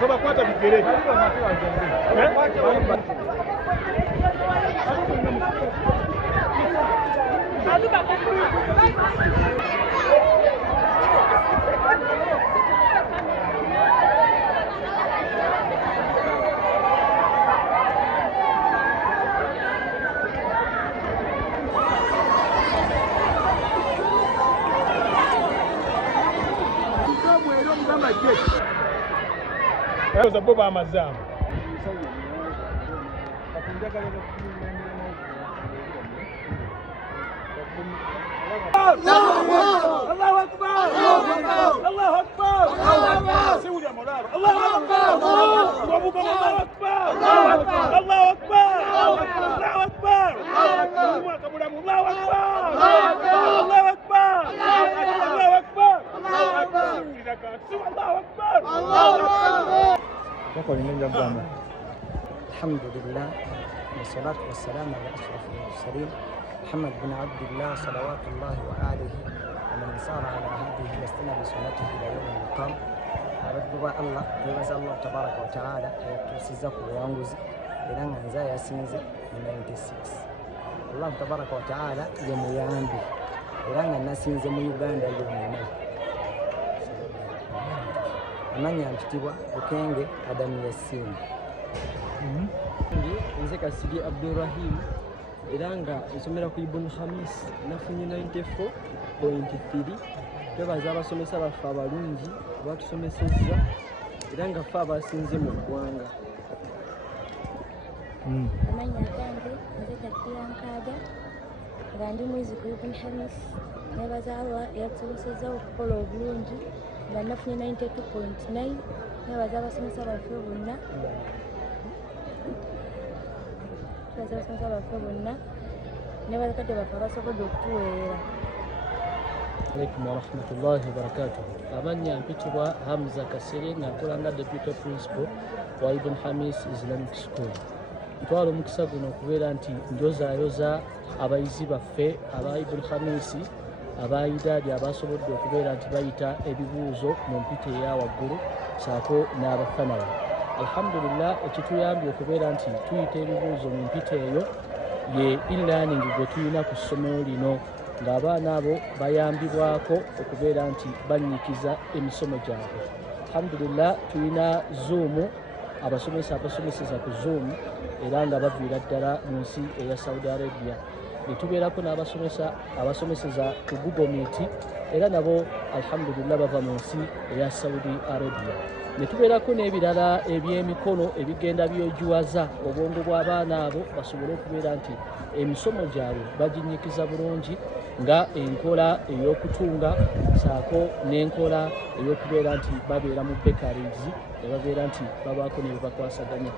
Tobakwata bigere. Za boba amazamu. Allahu Akbar! Allahu Akbar! Sewuja moralo. Allahu Akbar! Allahu Akbar! Allahu Akbar! Allahu Akbar! Allahu Akbar! Allahu Akbar! Allahu Akbar! Allahu Akbar! الحمد لله والصلاة والسلام على أشرف المرسلين محمد بن عبد الله صلوات الله وآله ومن سار على هذه واستنى بسنته إلى يوم المقام. أردوا الله بمزال الله تبارك وتعالى يتوسيزك ويانغوزي إلى أنزا يسينزي من 96. الله تبارك وتعالى يميانبي إلى أن نسينزي من يوغندا يومنا amanya mpitibwa Bukenge Adamu Yasin. Nze Kasigi Abdurrahim eranga nsomera ku Ibn Khamis nafunye 94.3. Twebaza abasomesa baffe abalungi batusomesezza eranga ffe abasinze mu ggwanga. Amanya gange nze Kakiya Nkaaga nga ndi mwizi ku Ibn Khamis nebaza Allah yatusomesezza okukola obulungi nga nafunye 92.9. nebaza abasomesa baffe bonna nebakadde baffe abasobodde okutuweerera. Alaikum warahmatullahi wabarakatuh. Amanya mpitibwa Hamza Kasere nakola nga deputy principal wa Ibn Khamis Islamic School. Twala omukisa guno okubeera nti njozaayoza abayizi baffe aba Ibn Khamis abayidaadi abasobodde okubeera nti bayita ebibuuzo mu mpita eya waggulu saako n'abafanawe. Alhamdulillah ekituyambye okubeera nti tuyita ebibuuzo mu mpita eyo ye e-learning gwe tulina ku ssomero lino ng'abaana abo bayambibwako okubeera nti bannyikiza emisomo gyabwe. Alhamdulillah tulina Zoom abasomesa abasomeseza ku Zoom era nga baviira ddala mu nsi eya Saudi Arabia. Netubeerako n'abasomeseza ku Google Meet era nabo alhamdulillah bava mu nsi eya Saudi Arabia. Netubeerako n'ebirala eby'emikono ebigenda byojuwaza obwongo bw'abaana abo basobole okubeera nti emisomo gyabwe baginyikiza bulungi nga enkola ey'okutunga saako n'enkola ey'okubeera nti babeera mu bakeries ne babeera nti babaako ne bebakwasaganya.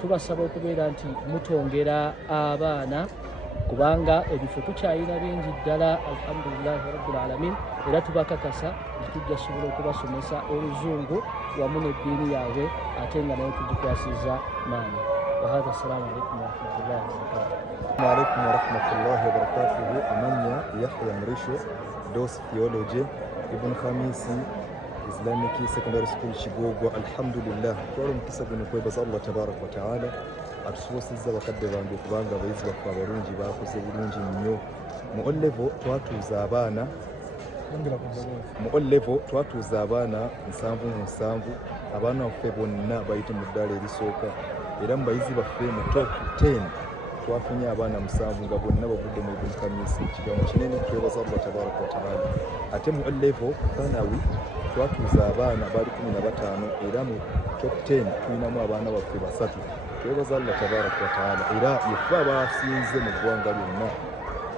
Tubasaba okubeera nti mutongera abaana kubanga ebifo tukyayina bingi ddala alhamdulillahi rabbil alamin era tubakakasa nti tujja sobola okubasomesa oluzungu wamu n'eddiini yaabwe ate nga nayo tugikwasiza maanyi. Wahadha assalamu alaikum warahmatullahi wabarakatuh. Alaikum warahmatullahi wabarakatuh. Amanya Yahya Mrisho Dos Theology Ibn Khamis Islamic Secondary School Kigogwa. Alhamdulillah twala omukisa guno kwebaza Allah tabaraka wa taala atusobozesezza bakadde bange kubanga abayizi baffe abalungi bakoze bulungi nnyo. Mu O-level twatuuza abaana 7 abaana baffe bonna bayite mu ddaala erisooka era mu bayizi baffe mu top 10 twafunye abaana 7 nga bonna bavudde mu Ibn Khamis. Kigambo kinene twebaza Allah tabaraka wa taala. Ate mu O-level thanawi twatuuza abaana bali 15 era mu top 10 tulinamu abaana baffe 3. Twebaza Allah tabaraka wa taala era yeffe abasinze mu ggwanga lyonna.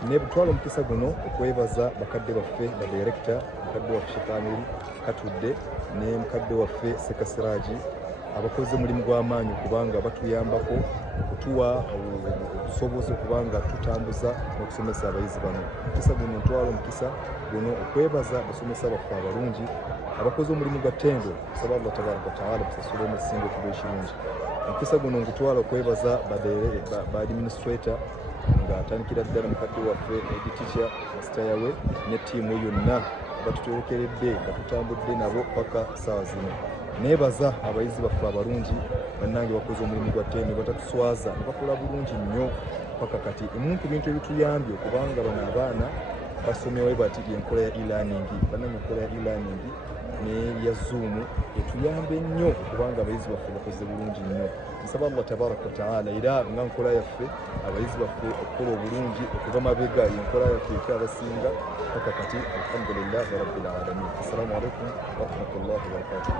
Ne butwala omukisa guno okwebaza bakadde baffe ba director mukadde waffe Shekamiri Katudde ne mukadde waffe Sekasiraji abakoze mulimu gw'amaanyi kubanga batuyambako okutuwa obusobozi okubanga tutambuza n'okusomesa abayizi bano. Omukisa guno ntwala omukisa guno okwebaza abasomesa baffe abalungi abakoze omulimu gwa ttendo. Nsaba Allah tabaraka wa taala kusasula omusingo okuba ekirungi. Omukisa guno ngutwala okwebaza ba administrator nga atandikira ddala mukadde waffe editicha masita yawe ne ttiimu yonna batuterekeredde nga tutambudde nabo paka saawa zino. nebaza abayizi baffe abalungi bannange bakoze omulimu gwa tteni batatuswaza ne bakola bulungi nnyo paka kati emu ku bintu ebituyambye okubanga bano abaana basomyewo bati enkola ya e-learning bannange enkola ya e-learning ne ya Zoom etuyambe nnyo okubanga abayizi baffe bakoze bulungi nnyo. Nsaba Allah tabaraka wa taala era nga nkola yaffe abayizi baffe okukola obulungi okuva mabega enkola yaffe abasinga paka kati alhamdulillahi rabbil alamin. Assalamu alaikum wa rahmatullahi wa barakatuh.